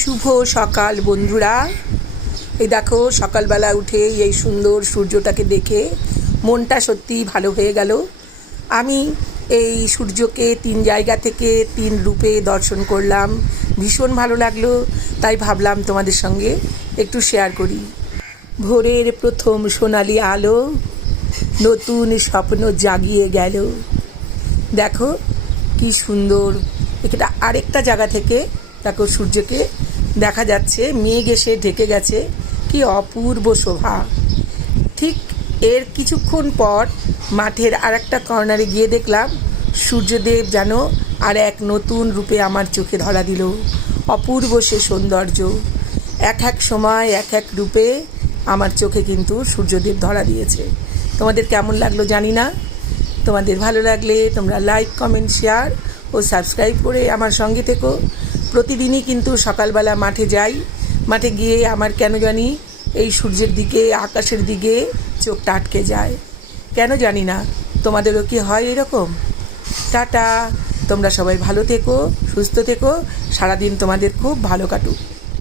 শুভ সকাল বন্ধুরা। এই দেখো সকালবেলা উঠে এই সুন্দর সূর্যটাকে দেখে মনটা সত্যিই ভালো হয়ে গেল। আমি এই সূর্যকে 3 জায়গা থেকে 3 রূপে দর্শন করলাম, ভীষণ ভালো লাগলো। তাই ভাবলাম তোমাদের সঙ্গে একটু শেয়ার করি। ভোরের প্রথম সোনালি আলো নতুন স্বপ্ন জাগিয়ে গেল। দেখো কি সুন্দর। এটা আরেকটা জায়গা থেকে দেখো সূর্যকে দেখা যাচ্ছে, মেঘ এসে ঢেকে গেছে, কি অপূর্ব শোভা। ঠিক এর কিছুক্ষণ পর মাঠের আরেকটা কর্নারে গিয়ে দেখলাম সূর্যদেব যেন আর এক নতুন রূপে আমার চোখে ধরা দিল। অপূর্ব সে সৌন্দর্য, এক এক সময় এক এক রূপে আমার চোখে কিন্তু সূর্যদেব ধরা দিয়েছে। তোমাদের কেমন লাগলো জানি না। তোমাদের ভালো লাগলে তোমরা লাইক, কমেন্ট, শেয়ার ও সাবস্ক্রাইব করে আমার সঙ্গে থেকো। প্রতিদিনই কিন্তু সকালবেলা মাঠে যাই। মাঠে গিয়ে আমার কেন জানি এই সূর্যের দিকে, আকাশের দিকে চোখটা আটকে যায়, কেন জানি না। তোমাদেরও কি হয় এরকম? টাটা। তোমরা সবাই ভালো থেকো, সুস্থ থেকো, সারাদিন তোমাদের খুব ভালো কাটুক।